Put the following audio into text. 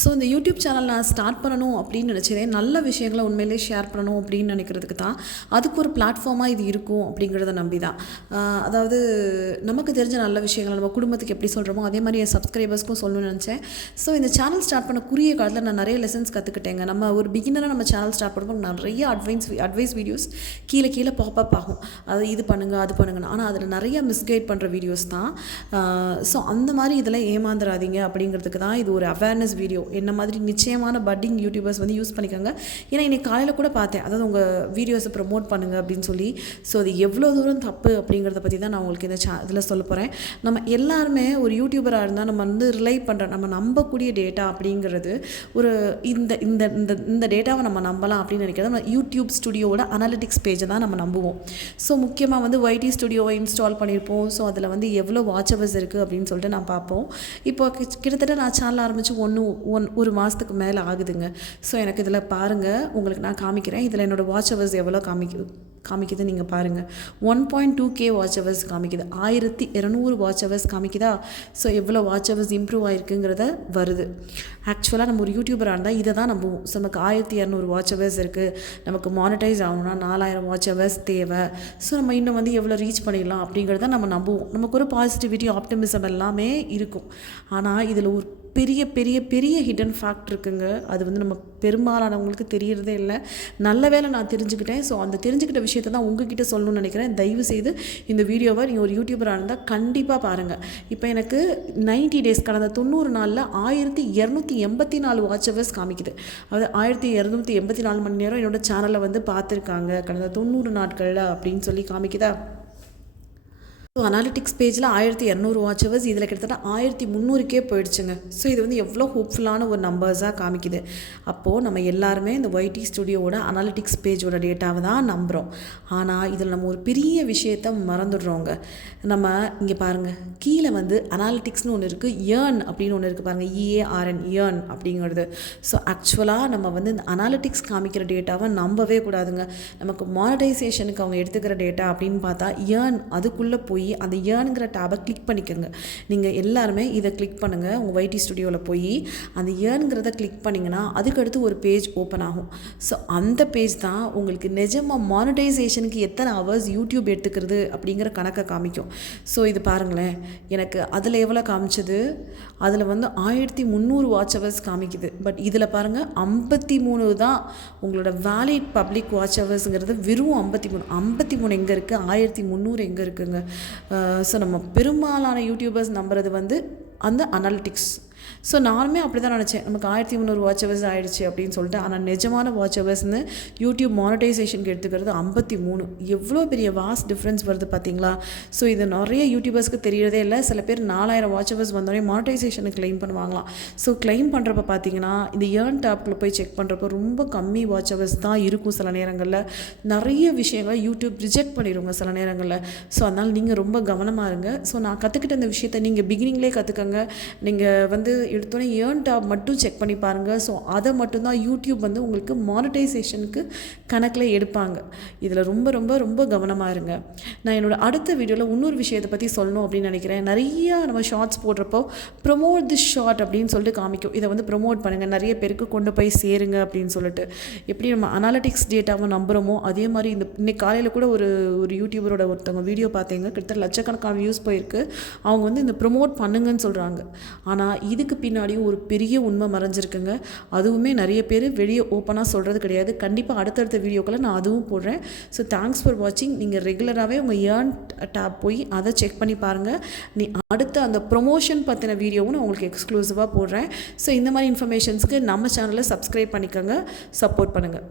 So இந்த YouTube channel நான் start பண்ணணும் அப்படின்னு நினச்சதேன், நல்ல விஷயங்களை உண்மையிலே ஷேர் பண்ணணும் அப்படின்னு நினைக்கிறதுக்கு தான். அதுக்கு ஒரு பிளாட்ஃபார்மாக இது இருக்கும் அப்படிங்கிறத நம்பி தான். அதாவது நமக்கு தெரிஞ்ச நல்ல விஷயங்களை நம்ம குடும்பத்துக்கு எப்படி சொல்கிறோமோ அதே மாதிரி என் சப்ஸ்கிரைபர்ஸ்க்கும் சொல்லணும்னு நினச்சேன். ஸோ இந்த சேனல் ஸ்டார்ட் பண்ண குறுகிய காலத்தில் நான் நிறைய லெசன்ஸ் கற்றுக்கிட்டேங்க. நம்ம ஒரு பிகினராக நம்ம சேனல் ஸ்டார்ட் பண்ணும்போது நிறைய அட்வைஸ் வீடியோஸ் கீழே பாப்பப் ஆகும். அது இது பண்ணுங்கள் அது பண்ணுங்கன்னு. ஆனால் அதில் நிறைய மிஸ்கைட் பண்ணுற வீடியோஸ் தான். ஸோ அந்த மாதிரி இதில் ஏமாந்துடாதீங்க அப்படிங்கிறதுக்கு தான் இது ஒரு அவேர்னஸ் வீடியோ. என்ன மாதிரி நிச்சயமான பட்டிங் யூடியூபர்ஸ் வந்து யூஸ் பண்ணிக்கோங்க. ஏன்னா இன்றைக்கி காலையில் கூட பார்த்தேன், அதாவது உங்கள் வீடியோஸை ப்ரமோட் பண்ணுங்கள் அப்படின்னு சொல்லி. ஸோ அது எவ்வளோ தூரம் தப்பு அப்படிங்கிறத பற்றி தான் நான் உங்களுக்கு இந்த இதில் சொல்ல போகிறேன். நம்ம எல்லாருமே ஒரு யூடியூபராக இருந்தால் நம்ம வந்து ரிலை பண்ணுற நம்ம நம்பக்கூடிய டேட்டா அப்படிங்கிறது ஒரு இந்த இந்த இந்த இந்த டேட்டாவை நம்ம நம்பலாம் அப்படின்னு நினைக்கிறது நம்ம யூடியூப் ஸ்டுடியோவோட அனாலிட்டிக்ஸ் பேஜை தான் நம்ம நம்புவோம். ஸோ முக்கியமாக வந்து YT ஸ்டுடியோவை இன்ஸ்டால் பண்ணியிருப்போம். ஸோ அதில் வந்து எவ்வளோ வாட்ச் ஹவர்ஸ் இருக்குது அப்படின்னு சொல்லிட்டு நான் பார்ப்போம். இப்போ கிட்டத்தட்ட நான் சேனல் ஆரம்பித்து ஒரு மாதத்துக்கு மேலே ஆகுதுங்க. ஸோ எனக்கு இதில் பாருங்கள், உங்களுக்கு நான் காமிக்கிறேன். இதில் என்னோடய வாட்ச் ஹவர்ஸ் எவ்வளோ காமிக்குது நீங்கள் பாருங்கள். 1.2K வாட்ச் ஹவர்ஸ் காமிக்குது. 1200 வாட்ச் ஹவர்ஸ் காமிக்குதா? ஸோ எவ்வளோ வாட்ச் ஹவர்ஸ் இம்ப்ரூவ் ஆகிருக்குங்கிறத வருது. ஆக்சுவலாக நம்ம ஒரு யூடியூபராக இருந்தால் இதை தான் நம்புவோம். ஸோ நமக்கு 1200 வாட்ச் ஹவர்ஸ் இருக்குது, நமக்கு மானிட்டைஸ் ஆகணும்னா 4000 வாட்ச் ஹவர்ஸ் தேவை. ஸோ நம்ம இன்னும் வந்து எவ்வளோ ரீச் பண்ணிடலாம் அப்படிங்கிறத நம்ம நம்புவோம். நமக்கு ஒரு பாசிட்டிவிட்டி ஆப்டிமிசம் எல்லாமே இருக்கும். ஆனால் இதில் ஒரு பெரிய பெரிய பெரிய ஹிடன் ஃபேக்ட் இருக்குங்க. அது வந்து நம்ம பெரும்பாலானவங்களுக்கு தெரியறதே இல்லை. நல்ல வேளை நான் தெரிஞ்சுக்கிட்டேன். ஸோ அந்த தெரிஞ்சுக்கிட்ட விஷயத்தை தான் உங்ககிட்ட சொல்லணும்னு நினைக்கிறேன். தயவு செய்து இந்த வீடியோவை நீங்கள் ஒரு யூடியூபராக இருந்தால் கண்டிப்பாக பாருங்கள். இப்போ எனக்கு 90 டேஸ் கடந்த 90 நாளில் 1284 வாட்ச் ஹவர்ஸ் காமிக்குது. அதாவது 1284 மணி நேரம் என்னோடய சேனலை வந்து பார்த்துருக்காங்க கடந்த 90 நாட்களில் அப்படின்னு சொல்லி காமிக்குதா? ஸோ அனாலிட்டிக்ஸ் பேஜில் 1200 வாட்ச் ஹவர்ஸ், இதில் கிட்டத்தட்ட 1300க்கே போயிடுச்சுங்க. ஸோ இது வந்து எவ்வளோ ஹோப்ஃபுல்லான ஒரு நம்பர்ஸாக காமிக்குது. அப்போது நம்ம எல்லாருமே இந்த YT ஸ்டுடியோவோட அனாலிட்டிக்ஸ் பேஜோட டேட்டாவை தான் நம்புகிறோம். ஆனால் இதில் நம்ம ஒரு பெரிய விஷயத்தை மறந்துடுறோங்க. நம்ம இங்கே பாருங்கள், கீழே வந்து அனாலிட்டிக்ஸ்னு ஒன்று இருக்குது, ஏர்ன் அப்படின்னு ஒன்று இருக்குது பாருங்கள், EARN ஏர்ன் அப்படிங்கிறது. ஸோ ஆக்சுவலாக நம்ம வந்து இந்த அனாலிட்டிக்ஸ் காமிக்கிற டேட்டாவை நம்பவே கூடாதுங்க. நமக்கு மானிட்டைசேஷனுக்கு அவங்க எடுத்துக்கிற டேட்டா அப்படின்னு பார்த்தா ஏர்ன், அதுக்குள்ளே போய் அந்த ஏர்னுங்கிற டேபை கிளிக் பண்ணிக்கோங்க. நீங்கள் எல்லாருமே இதை கிளிக் பண்ணுங்கள். உங்கள் YT ஸ்டுடியோவில் போய் அந்த ஏர்னுங்கிறத கிளிக் பண்ணிங்கன்னா அதுக்கடுத்து ஒரு பேஜ் ஓப்பன் ஆகும். ஸோ அந்த பேஜ் தான் உங்களுக்கு நிஜமாக மானிட்டைசேஷனுக்கு எத்தனை ஹவர்ஸ் யூடியூப் எடுத்துக்கிறது அப்படிங்கிற கணக்கை காமிக்கும். ஸோ இது பாருங்களேன், எனக்கு அதில் எவ்வளோ காமிச்சது, அதில் வந்து 1300 வாட்ச் ஹவர்ஸ் காமிக்குது. பட் இதில் பாருங்கள் 53 தான் உங்களோட வேலிட் பப்ளிக் வாட்ச் ஹவர்ஸுங்கிறது. வெறும் 53 எங்கே இருக்குது, 1300 எங்கே இருக்குங்க? ஸோ நம்ம பெரும்பாலான யூடியூபர்ஸ் நம்புறது வந்து அந்த அனாலிட்டிக்ஸ். ஸோ நானுமே அப்படி தான் நினச்சேன், நமக்கு 1300 வாட்ச் ஹவர்ஸ் ஆகிடுச்சு அப்படின்னு சொல்லிட்டு. ஆனால் நிஜமான வாட்ச் ஹவர்ஸ்னு யூடியூப் மானிட்டைசேஷனுக்கு எடுத்துக்கிறது 53. எவ்வளோ பெரிய வாஸ்ட் டிஃப்ரென்ஸ் வருது பார்த்தீங்களா? ஸோ இது நிறைய யூடியூபர்ஸ்க்கு தெரியறதே இல்லை. சில பேர் 4000 வாட்ச் ஹவர்ஸ் வந்தோடனே மானிட்டைசேஷனுக்கு கிளைம் பண்ணுவாங்களாம். ஸோ கிளைம் பண்ணுறப்ப பார்த்தீங்கன்னா இந்த ஏர்ன் டாப்பில் போய் செக் பண்ணுறப்போ ரொம்ப கம்மி வாட்ச் ஹவர்ஸ் தான் இருக்கும். சில நேரங்களில் நிறைய விஷயங்களை யூடியூப் ரிஜெக்ட் பண்ணிடுங்க சில நேரங்களில். ஸோ அதனால் நீங்கள் ரொம்ப கவனமாக இருங்க. ஸோ நான் கற்றுக்கிட்ட இந்த விஷயத்தை நீங்கள் பிகினிங்லேயே கற்றுக்கங்க. நீங்கள் வந்து எடுத்தோன்னே ஏர்ன் டாப் மட்டும் செக் பண்ணி பாருங்கள். ஸோ அதை மட்டும்தான் யூடியூப் வந்து உங்களுக்கு மானிட்டைசேஷனுக்கு கணக்கில் எடுப்பாங்க. இதில் ரொம்ப ரொம்ப ரொம்ப கவனமாக இருங்க. நான் என்னோடய அடுத்த வீடியோவில் இன்னொரு விஷயத்தை பற்றி சொல்லணும் அப்படின்னு நினைக்கிறேன். நிறையா நம்ம ஷார்ட்ஸ் போடுறப்போ ப்ரொமோட் திஸ் ஷார்ட் அப்படின்னு சொல்லிட்டு காமிக்கும். இதை வந்து ப்ரொமோட் பண்ணுங்கள், நிறைய பேருக்கு கொண்டு போய் சேருங்க அப்படின்னு சொல்லிட்டு. எப்படி நம்ம அனாலிட்டிக்ஸ் டேட்டாவை நம்புகிறோமோ அதே மாதிரி இன்னைக்கு காலையில் கூட ஒரு யூடியூபரோட ஒருத்தவங்க வீடியோ பார்த்தீங்க, கிட்டத்தட்ட லட்சக்கணக்கான வியூஸ் போயிருக்கு. அவங்க வந்து இந்த ப்ரொமோட் பண்ணுங்கன்னு சொல்கிறாங்க. ஆனால் இதுக்கு பின்னாடியும் ஒரு பெரிய உண்மை மறைஞ்சிருக்குங்க. அதுவுமே நிறைய பேர் வெளியே ஓப்பனாக சொல்கிறது கிடையாது. கண்டிப்பாக அடுத்தடுத்த வீடியோக்களை நான் அதுவும் போடுறேன். ஸோ தேங்க்ஸ் ஃபார் வாட்சிங். நீங்கள் ரெகுலராகவே உங்கள் ஏர்ன் டேப் போய் அதை செக் பண்ணி பாருங்கள். அடுத்த அந்த ப்ரொமோஷன் பற்றின வீடியோவும் நான் உங்களுக்கு எக்ஸ்க்ளூசிவாக போடுறேன். ஸோ இந்த மாதிரி இன்ஃபர்மேஷன்ஸ்க்கு நம்ம சேனலை சப்ஸ்கிரைப் பண்ணிக்கோங்க, சப்போர்ட் பண்ணுங்கள்.